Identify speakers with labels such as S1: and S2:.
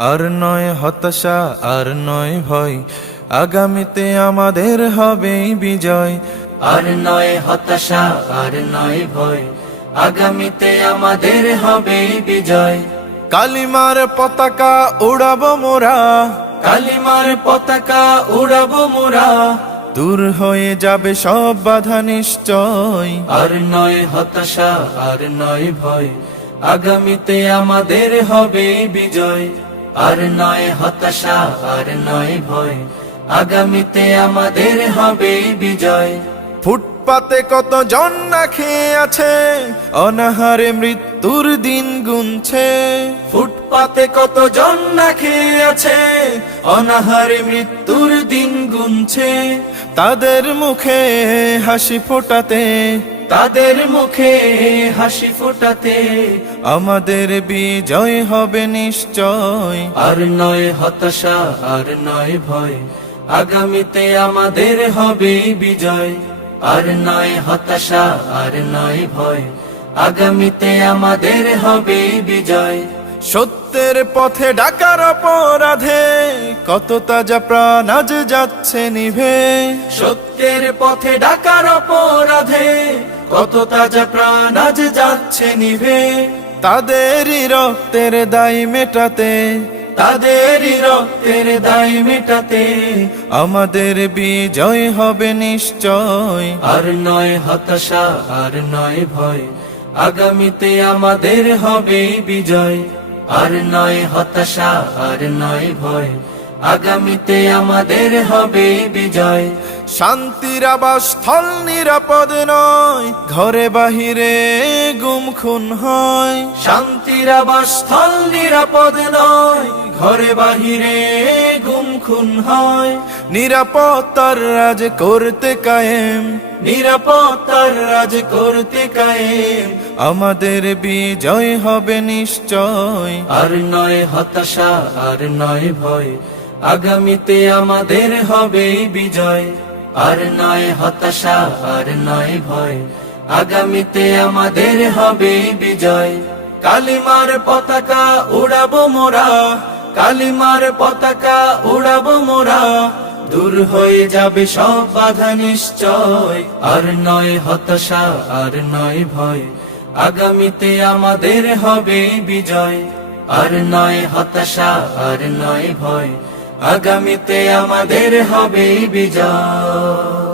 S1: আর নয় হতাশা আর নয় ভয়। আগামীতে আমাদের হবেই বিজয়।
S2: আর নয় হতাশা আর নয় ভয়। আগামীতে আমাদের হবে বিজয়।
S1: কালিমার পতাকা উড়াবো মোরা।
S2: কালিমার পতাকা উড়াবো মোরা।
S1: দূর হয়ে যাবে সব বাধা নিশ্চয়।
S2: আর নয় হতাশা আর নয় ভয়। আগামীতে আমাদের হবে বিজয়। আর নয় হতাশা আর নয় ভয়। আগামীতে আমাদের হবে বিজয়।
S1: ফুটপাতে কত জন না খেয়ে আছে অনাহারে মৃত্যুর দিন গুনছে।
S2: ফুটপাতে কত জন না খেয়ে আছে অনাহারে মৃত্যুর দিন গুনছে।
S1: তাদের মুখে হাসি ফোটাতে
S2: তাদের মুখে হাসি ফোটাতে
S1: আমাদের বিজয় হবে নিশ্চয়।
S2: আর নয় হতাশা আর নয় ভয় আগামীতে আমাদের হবে বিজয়। আর নয় হতাশা আর নয় ভয় আগামীতে আমাদের হবে বিজয়।
S1: সত্যের পথে ডাকার অপরাধে কত তাজা প্রাণ আজ যাচ্ছে নিভে।
S2: সত্যের পথে ডাকার অপরাধে কত তাজা প্রাণ আজ যাচ্ছে নিভে।
S1: তাদেরই রক্তের দায় মেটাতে
S2: তাদেরই রক্তের দায় মেটাতে
S1: আমাদের বিজয় হবে নিশ্চয়।
S2: আর নয় হতাশা, আর নয় ভয়, আগামীতে আমাদের হবে বিজয়। আর নয় হতাশা, আর নয় ভয়, আগামীতে আমাদের হবে বিজয়।
S1: শান্তির আবাস, স্থল নিরাপদ নয়, ঘরে বাহিরে গুম খুন হয়।
S2: শান্তির আবাসস্থল নিরাপদ নয়, ঘরে বাহিরে গুম খুন হয়।
S1: নিরাপত্তার রাজ করতে কায়েম,
S2: নিরাপত্তার রাজ করতে কায়েম।
S1: আমাদের বিজয় হবে নিশ্চয়।
S2: আর নয় হতাশা, আর নয় ভয়, আগামীতে আমাদের হবে বিজয়। আর নয় হতাশা, আর নয় ভয়। আগামীতে আমাদের হবে বিজয়। কালিমার পতাকা উড়াবো মোরা, কালিমার পতাকা উড়াবো মোরা। দূর হয়ে যাবে সব বাধা নিশ্চয়। আর নয় হতাশা, আর নয় ভয়। আগামীতে আমাদের হবে বিজয়। আর নয় হতাশা, আর নয় ভয়। আগামীতে আমাদের হবে বিজয়।